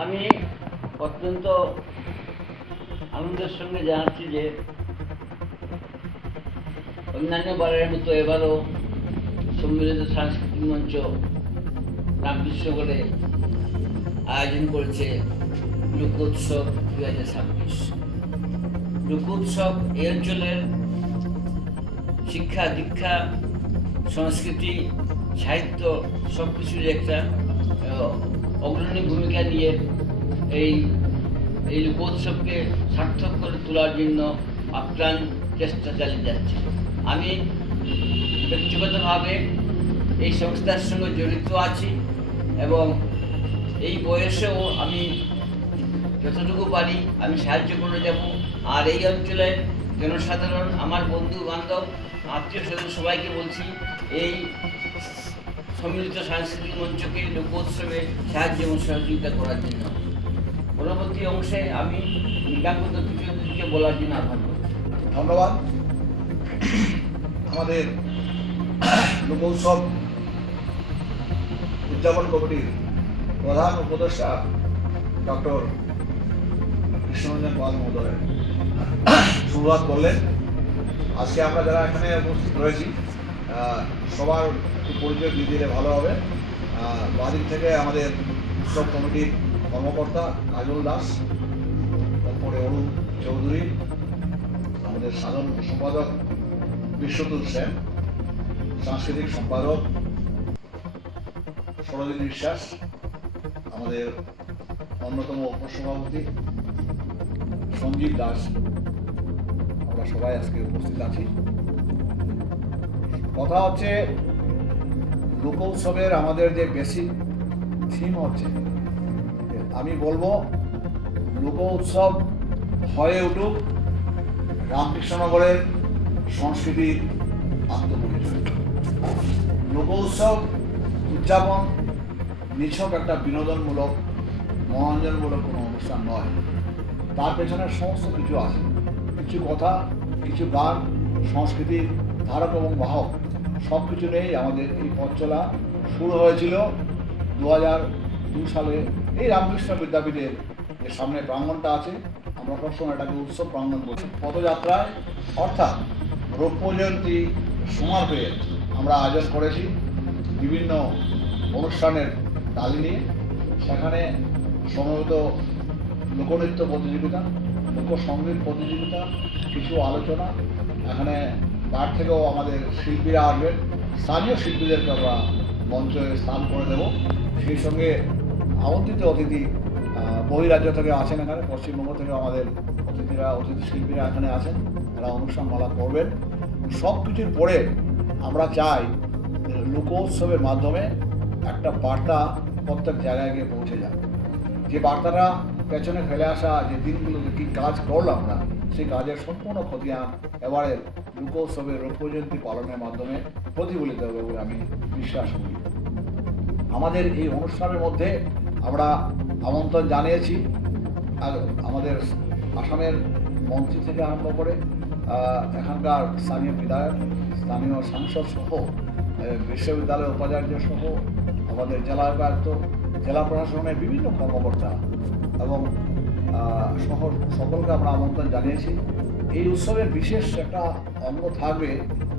আমি অত্যন্ত আনন্দের সঙ্গে জানাচ্ছি যে অন্যান্য বারের মতো এবারও সম্মিলিত সাংস্কৃতিক মঞ্চ রামকৃষ্ণগড়ে আয়োজন করেছে লোকোৎসব 2026। লোকোৎসব এই অঞ্চলের শিক্ষা দীক্ষা সংস্কৃতি সাহিত্য সব কিছুর একটা অগ্রণী ভূমিকা নিয়ে এই লোকোৎসবকে সার্থক করে তোলার জন্য আপ্রাণ চেষ্টা চালিয়ে যাচ্ছে। আমি ব্যক্তিগতভাবে এই সংস্থার সঙ্গে জড়িত আছি এবং এই বয়সেও আমি যতটুকু পারি আমি সাহায্য করে যাব। আর এই অঞ্চলের জনসাধারণ, আমার বন্ধু বান্ধব, আত্মীয় স্বজন সবাইকে বলছি এই সম্মিলিত সাংস্কৃতিক মঞ্চকে লোকোৎসবে সাহায্য এবং সহযোগিতা করার জন্য। পরবর্তী অংশে আমি নিকাঙ্ক্ষিত কিছু বলার জন্য আহ্বান করছি। ধন্যবাদ। আমাদের লোকোৎসব উদযাপন কমিটির প্রধান উপদেষ্টা ডক্টর কৃষ্ণরঞ্জন পাল মহোদয় শুরুয়াত করলেন। আজকে আমরা যারা এখানে উপস্থিত রয়েছি সবার একটু পরিচয় দিয়ে দিলে ভালো হবে। বাদিক থেকে আমাদের উৎসব কমিটির কর্মকর্তা কাজল দাস, তারপরে অরুণ চৌধুরী, আমাদের সাধারণ সম্পাদক বিশ্বতুল সেন, সাংস্কৃতিক সম্পাদক সরোজিনী বিশ্বাস, আমাদের অন্যতম উপসভাপতি সঞ্জীব দাস, আমরা সবাই আজকে উপস্থিত আছি। কথা হচ্ছে লোকোৎসবের আমাদের যে বেসিক থিম হচ্ছে, আমি বলবো লোকোৎসব হয়ে উঠুক রামকৃষ্ণনগরের সংস্কৃতির আত্মপরিচয়। লোকোৎসব উদযাপন নিছক একটা বিনোদনমূলক মনোরঞ্জনমূলক কোনো অনুষ্ঠান নয়, তার পেছনে সমস্ত কিছু আছে। কিছু কথা, কিছু গান, সংস্কৃতির ধারক এবং বাহক সব কিছু নিয়েই আমাদের এই পথ চলা শুরু হয়েছিল 2002 সালে। এই রামকৃষ্ণ বিদ্যাপীঠের যে সামনে প্রাঙ্গণটা আছে, আমরা সবসময় এটাকে উৎসব প্রাঙ্গণ বলি। পদযাত্রায় অর্থাৎ রৌপ্য জয়ন্তী সমারোহে আমরা আয়োজন করেছি বিভিন্ন অনুষ্ঠানের তালি নিয়ে। সেখানে সম্ভবত লোকনৃত্য প্রতিযোগিতা, লোকসঙ্গীত প্রতিযোগিতা, কিছু আলোচনা, এখানে তার থেকেও আমাদের শিল্পীরা আসবেন, স্থানীয় শিল্পীদেরকে আমরা মঞ্চে স্থান করে দেব। সেই সঙ্গে আমন্ত্রিত অতিথি বহিরাজ্য থেকে আছেন, এখানে পশ্চিমবঙ্গ থেকে আমাদের অতিথি শিল্পীরা এখানে আছেন, তারা অনুষ্ঠানমালা করবেন। সব কিছুর পরে আমরা চাই লোকোৎসবের মাধ্যমে একটা বার্তা প্রত্যেক জায়গায় গিয়ে পৌঁছে যায়। যে বার্তাটা পেছনে ফেলে আসা যে দিনগুলোতে কী কাজ করলাম আমরা, সেই কাজের সম্পূর্ণ খতিয়ান এবারের লোকোৎসবের রৌপ্য জয়ন্তী পালনের মাধ্যমে প্রতিফলিত হবে বলে আমি বিশ্বাস করি। আমাদের এই অনুষ্ঠানের মধ্যে আমরা আমন্ত্রণ জানিয়েছি আর আমাদের আসামের মন্ত্রী থেকে আরম্ভ করে এখানকার স্থানীয় বিধায়ক, স্থানীয় সাংসদ সহ বিশ্ববিদ্যালয়ের উপাচার্য সহ আমাদের জেলা উপায়ুক্ত, জেলা প্রশাসনের বিভিন্ন কর্মকর্তা এবং শহর সকলকে আমরা আমন্ত্রণ জানিয়েছি। এই উৎসবের বিশেষ একটা অঙ্গ থাকবে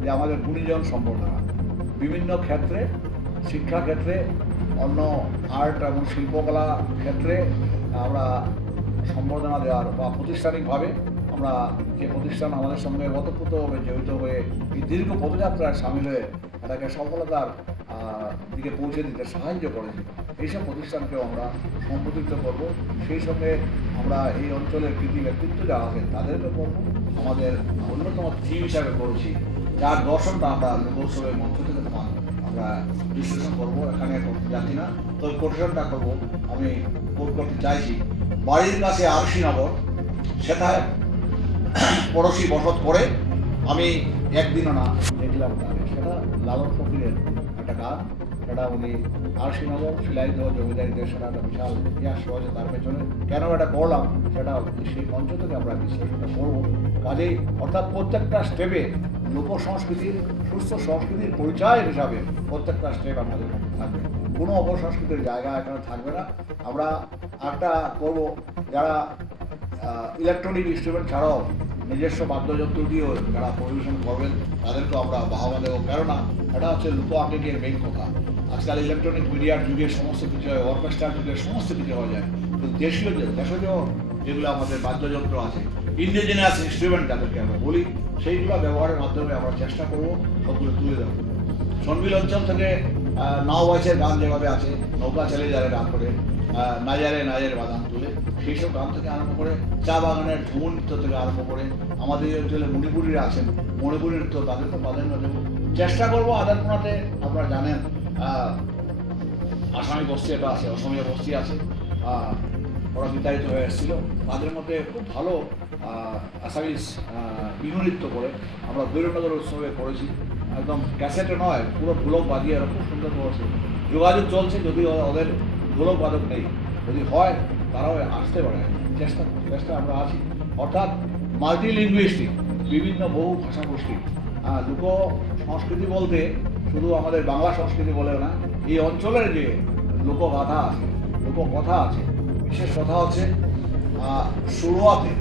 যে আমাদের গুণীজন সম্বর্ধনা। বিভিন্ন ক্ষেত্রে, শিক্ষা ক্ষেত্রে, অন্য আর্ট এবং শিল্পকলা ক্ষেত্রে আমরা সম্বর্ধনা দেওয়ার বা প্রাতিষ্ঠানিকভাবে আমরা যে প্রতিষ্ঠান আমাদের সঙ্গে ওতপ্রোতভাবে জড়িত হয়ে এই দীর্ঘ পদযাত্রায় সামিল হয়ে এটাকে সফলতার দিকে পৌঁছে দিতে সাহায্য করেছি, এইসব প্রতিষ্ঠানকেও আমরা সম্বোধিত করব। সেই সঙ্গে আমরা এই অঞ্চলের কৃতি ব্যক্তিত্ব যারা আছেন তাদেরকে করবো। আমাদের অন্যতম থিম হিসাবে করেছি যার দর্শনটা আমরা লোকোৎসবের মঞ্চ থেকে আমরা বিশ্লেষণ করবো। এখানে করতে যাচ্ছি না, তবে কোটেশনটা করবো, আমি কোট করতে চাইছি। বাড়ির কাছে আরশিনগর, সেটায় পড়োশি বসত করে আমি একদিনও না দেখলাম গানে। সেটা লালন ফকিরের একটা গান, সেটা উনি আরশিনগর শিলাইত জমিদারিদের সেটা একটা বিশাল ইতিহাস রয়েছে তার পেছনে। কেন এটা করলাম সেটা সেই মঞ্চ থেকে আমরা বিশ্লেষণটা করবো। কাজেই অর্থাৎ প্রত্যেকটা স্টেপে লোক সংস্কৃতির, সুস্থ সংস্কৃতির পরিচয় হিসাবে প্রত্যেকটা স্টেপ আমাদের থাকবে। কোনো অপসংস্কৃতির জায়গা এখানে থাকবে না। আমরা একটা করব, যারা ইলেকট্রনিক ইনস্ট্রুমেন্ট ছাড়াও নিজস্ব বাদ্যযন্ত্র দিয়েও যারা পরিবেশন করবেন তাদেরকেও আমরা বাহবা দেবো। কেননা এটা হচ্ছে লোক আঙ্গিকের মেইন কথা। আজকাল ইলেকট্রনিক মিডিয়ার যুগে সমস্ত কিছু হয়, অর্কেস্ট্রার যুগে সমস্ত কিছু হয়ে যায়, কিন্তু দেশীয় যেগুলো আমাদের বাদ্যযন্ত্র আছে, ইন্ডিজিনাস ইনস্ট্রুমেন্ট যাদেরকে আমরা বলি, সেইগুলো ব্যবহারের মাধ্যমে আমরা চেষ্টা করব সবগুলো তুলে দেবো। সনবিল অঞ্চল থেকে নাও বয়সের গান যেভাবে আছে, নৌকা ছেলে যারে গান করে, নাজারে বাদাম তুলে, সেই সব গান থেকে আরম্ভ করে চা বাগানের ঝুমুর নৃত্য থেকে আরম্ভ করে আমাদের এই অঞ্চলে মণিপুরীরা আছেন, মণিপুরী নৃত্য তাদেরকে প্রাধান্য দেবো। চেষ্টা করবো আদারপুরাতে আপনারা জানেন আসামি বস্তি একটা আছে, অসমীয়া বস্তি আছে, ওরা বিতাড়িত হয়ে এসেছিল, তাদের মধ্যে খুব ভালো আসামিস বিহু নৃত্য করে আমরা বীরনগর উৎসবে করেছি। একদম ক্যাসেটে নয়, পুরো ঢোলক বাজিয়ে ওরা খুব সুন্দর করেছে। যোগাযোগ চলছে, যদি ওদের ঢোলক বাদক নেই, যদি হয় তারাও আসতে পারে, চেষ্টা আমরা আছি। অর্থাৎ মাল্টিলিঙ্গুইস্টিক, বিভিন্ন বহু ভাষাগোষ্ঠী লোক সংস্কৃতি বলতে শুধু আমাদের বাংলা সংস্কৃতি বলেও না, এই অঞ্চলের যে লোকগাথা আছে, লোককথা আছে। বিশেষ কথা হচ্ছে শুরুয়াতে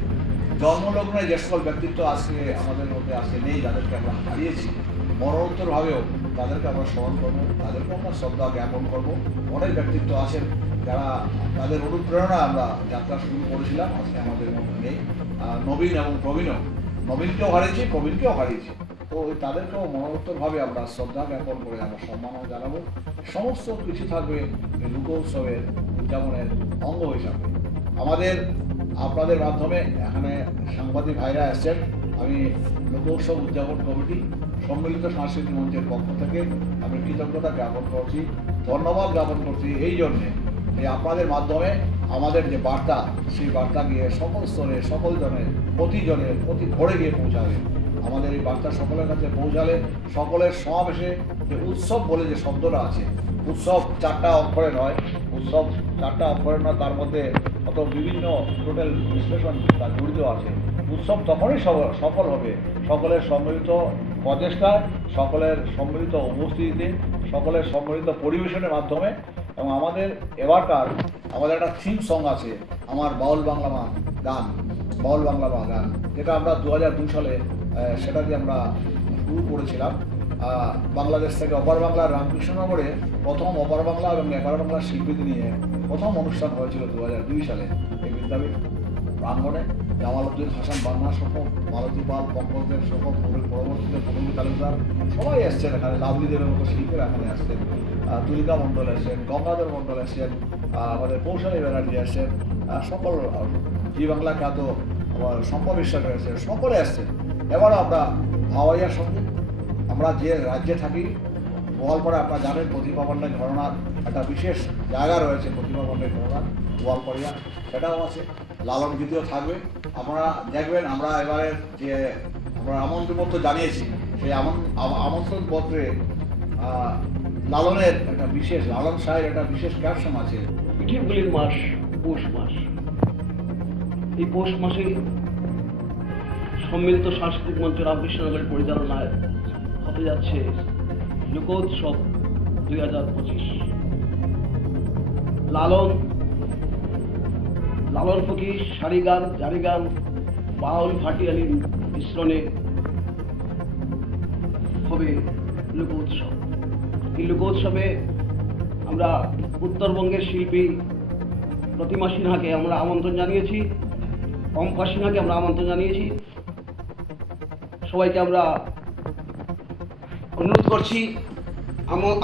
জন্মলগ্নে যে সকল ব্যক্তিত্ব আজকে আমাদের মধ্যে আজকে নেই, যাদেরকে আমরা হারিয়েছি, মরণোত্তরভাবেও তাদেরকে আমরা স্মরণ করবো, তাদেরকে আমরা শ্রদ্ধা জ্ঞাপন করবো। অনেক ব্যক্তিত্ব আছেন যারা, তাদের অনুপ্রেরণা আমরা যাত্রা শুরু করেছিলাম, আজকে আমাদের মধ্যে নেই। নবীন এবং নবীনকেও হারিয়েছি, প্রবীণকেও হারিয়েছি, তো তাদেরকেও মরণোত্তরভাবে আমরা শ্রদ্ধা জ্ঞাপন করে আমরা সম্মানও জানাবো। সমস্ত কিছু থাকবে এই লোক উৎসবের উদযাপনের অঙ্গ হিসাবে। আপনাদের মাধ্যমে এখানে সাংবাদিক ভাইরা এসছেন, আমি লোক উৎসব উদযাপন কমিটি সম্মিলিত সাংস্কৃতিক মঞ্চের পক্ষ থেকে আমি কৃতজ্ঞতা জ্ঞাপন করছি, ধন্যবাদ জ্ঞাপন করছি এই জন্যে যে আপনাদের মাধ্যমে আমাদের যে বার্তা, সেই বার্তা গিয়ে সকল স্তরে, সকল জনের, প্রতি ঘরে গিয়ে পৌঁছাবে। আমাদের এই বার্তা সকলের কাছে পৌঁছালে সকলের সমাবেশে যে উৎসব বলে যে শব্দটা আছে, উৎসব 4টা অক্ষরে নয়, উৎসব 4টা অক্ষরে নয়, তার মধ্যে কত বিভিন্ন টোটাল বিশ্লেষণ তার জড়িত আছে। উৎসব তখনই সফল হবে সকলের সম্মিলিত প্রচেষ্টায়, সকলের সম্মিলিত উপস্থিতিতে, সকলের সম্মিলিত পরিবেশনের মাধ্যমে। এবং আমাদের এবারকার আমাদের একটা থিম সং আছে, আমার বাউল বাংলা গান, যেটা আমরা 2002 সালে সেটা দিয়ে আমরা শুরু করেছিলাম। বাংলাদেশ থেকে অপার বাংলার রামকৃষ্ণনগরে প্রথম অপার বাংলা এবং এপার বাংলার শিল্পীদের নিয়ে প্রথম অনুষ্ঠান হয়েছিল 2002 সালে এই বিদ্যাপীঠ প্রাঙ্গণে। জামালউদ্দিন হাসান বান্না সহ, মালতী পাল, পঙ্কজদেব সহ, পরবর্তীতে পূর্ণবী তালুকদার সবাই এসছেন এখানে, লাভলি দেবের মতো শিল্পীরা এখানে আসছেন, তুলিকা মণ্ডল এসছেন, গঙ্গাধর মণ্ডল এসছেন, আমাদের কৌশলী ব্যানার্জি আসছেন, সকল জি বাংলা খ্যাত আবার সম্ভব বিশ্বাস এসছেন, সকলে আসছেন। এবারও আমরা ভাওয়াইয়ার সঙ্গে, আমরা যে রাজ্যে থাকি গোয়ালপাড়া, আপনারা জানেন প্রতিভাবন্যায় ঘটনার একটা বিশেষ জায়গা রয়েছে, প্রতিভাবন্যায় ঘটনার গোয়ালপাড়িয়া, সেটাও আছে, লালন গীতিও থাকবে। আপনারা দেখবেন আমরা এবারে যে আমরা আমন্ত্রণপত্র জানিয়েছি, সেই আমন্ত্রণ পত্রে লালনের একটা বিশেষ, লালন সাহের একটা বিশেষ ক্যাপশন আছে, পিঠেপুলির মাস পৌষ মাস। এই পৌষ মাসে সম্মিলিত সাংস্কৃতিক মঞ্চ রামকৃষ্ণনগরের পরিচালনায় হতে যাচ্ছে লোকোৎসব 2025। লালন ফকির, সারি গান, জারি গান, বাউল ভাটিয়ালির মিশ্রণে হবে লোকোৎসব। এই লোকোৎসবে আমরা উত্তরবঙ্গের শিল্পী প্রতিমা সিনহাকে আমরা আমন্ত্রণ জানিয়েছি, পম্পা সিনহাকে আমরা আমন্ত্রণ জানিয়েছি। সবাইকে আমরা অনুরোধ করছি,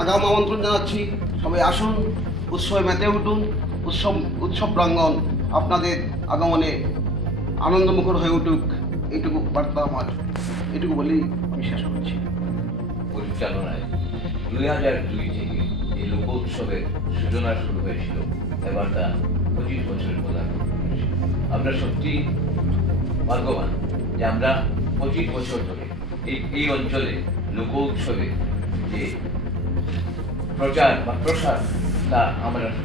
আগাম আমন্ত্রণ জানাচ্ছি, সবাই আসুন, উৎসবে মেতে উঠুন। উৎসব প্রাঙ্গণ আপনাদের আগমনে আনন্দমুখর হয়ে উঠুক, এইটুকু বার্তা আমার, এটুকু বলেই আমি শেষ করছি। পরিচালনায় 2002 থেকে এই লোক উৎসবের সূচনা শুরু হয়েছিল, এবার তা 25 বছরের পদার্পণ করেছে। আমরা সত্যি ভাগ্যবান যে আমরা 25 বছর ধরে এই অঞ্চলে লোক উৎসবে যে প্রচার বা প্রসার, তা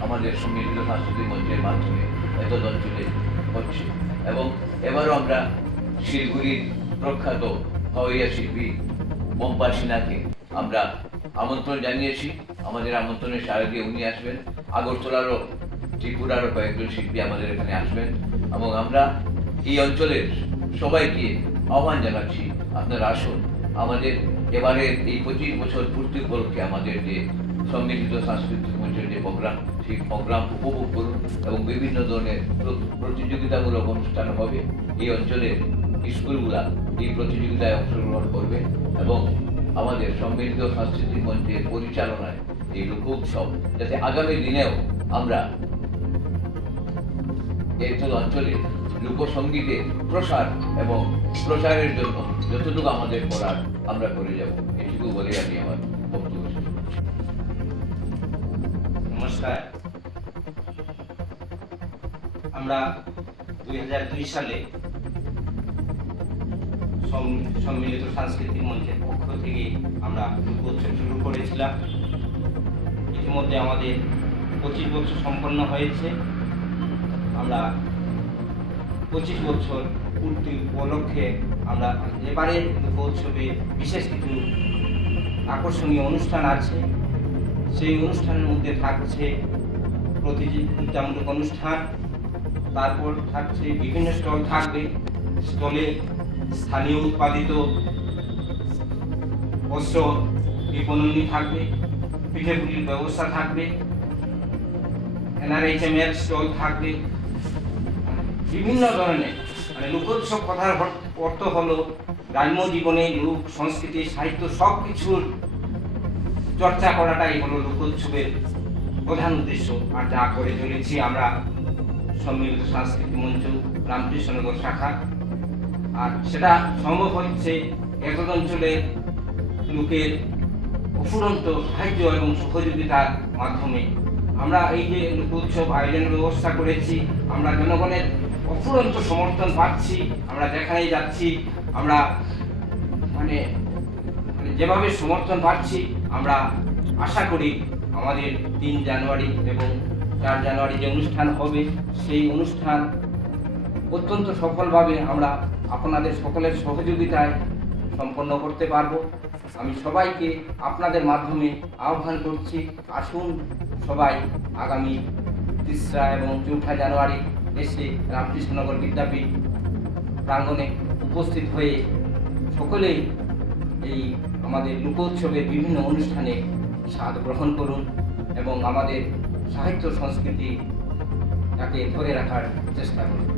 আমাদের সম্মিলিত সাংস্কৃতিক মঞ্চের মাধ্যমে এত অঞ্চলে হচ্ছে। এবং এবারও আমরা শিলিগুড়ির প্রখ্যাত ভাওয়াইয়া শিল্পী পম্পা সিনহাকে আমরা আমন্ত্রণ জানিয়েছি। আমাদের আমন্ত্রণে সাড়া দিয়ে উনি আসবেন। আগরতলারও, ত্রিপুরারও কয়েকজন শিল্পী আমাদের এখানে আসবেন এবং আমরা এই অঞ্চলের সবাইকে আহ্বান জানাচ্ছি, আপনারা আসুন। আমাদের এবারের এই 25 বছর পূর্তি উপলক্ষে আমাদের যে সম্মিলিত সাংস্কৃতিক মঞ্চের যে প্রোগ্রাম, সেই প্রোগ্রাম উপভোগ করুন এবং বিভিন্ন ধরনের প্রতিযোগিতামূলক অনুষ্ঠান হবে। এই অঞ্চলের স্কুলগুলা এই প্রতিযোগিতায় অংশগ্রহণ করবে এবং আমাদের সম্মিলিত সাংস্কৃতিক মঞ্চের পরিচালনায় এই লোক উৎসব যাতে আগামী দিনেও আমরা এই অঞ্চলে লোকসঙ্গীতের প্রসার এবং প্রচারের জন্য যতটুকু আমাদের করার আমরা করে যাব, এটুকু বলে আমি আমার বক্তব্য শেষ করছি। নমস্কার। আমরা 2002 সালে সম্মিলিত সাংস্কৃতিক মঞ্চের পক্ষ থেকে আমরা লোকোৎসব শুরু করেছিলাম। ইতিমধ্যে আমাদের 25 বছর সম্পন্ন হয়েছে। আমরা 25 বছর পূর্তি উপলক্ষে আমরা এবারের লোকোৎসবে বিশেষ কিছু আকর্ষণীয় অনুষ্ঠান আছে। সেই অনুষ্ঠানের মধ্যে থাকছে প্রতিযোগিতামূলক অনুষ্ঠান, তারপর থাকছে বিভিন্ন স্টল থাকবে। স্টলে স্থানীয় উৎপাদিত বস্ত্র বিপণনী থাকবে, পিঠেপুলির ব্যবস্থা থাকবে, NRHM এর স্টল থাকবে। বিভিন্ন ধরনের লোকোৎসব কথার অর্থ হলো গ্রাম্য জীবনে লোক সংস্কৃতি সাহিত্য সব কিছুর চর্চা করাটাই হলো লোকোৎসবের প্রধান উদ্দেশ্য। আর যা করে চলেছি আমরা সম্মিলিত সাংস্কৃতিক মঞ্চ রামকৃষ্ণনগর শাখা, আর সেটা সম্ভব হচ্ছে এক অঞ্চলের লোকের অফুরন্ত সাহায্য এবং সহযোগিতার মাধ্যমে। আমরা এই যে লোকোৎসব আয়োজনের ব্যবস্থা করেছি, আমরা জনগণের অফুরন্ত সমর্থন পাচ্ছি। আমরা যেখানেই যাচ্ছি আমরা মানে যেভাবে সমর্থন পাচ্ছি, আমরা আশা করি আমাদের 3 জানুয়ারি এবং 4 জানুয়ারি যে অনুষ্ঠান হবে, সেই অনুষ্ঠান অত্যন্ত সফলভাবে আমরা আপনাদের সকলের সহযোগিতায় সম্পন্ন করতে পারবো। আমি সবাইকে আপনাদের মাধ্যমে আহ্বান করছি, আসুন সবাই আগামী 3রা এবং 4ঠা জানুয়ারি এসে রামকৃষ্ণনগর বিদ্যাপীঠ প্রাঙ্গণে উপস্থিত হয়ে সকলেই এই আমাদের লোকোৎসবের বিভিন্ন অনুষ্ঠানে স্বাদ গ্রহণ করুন এবং আমাদের সাহিত্য সংস্কৃতিটাকে ধরে রাখার চেষ্টা করুন।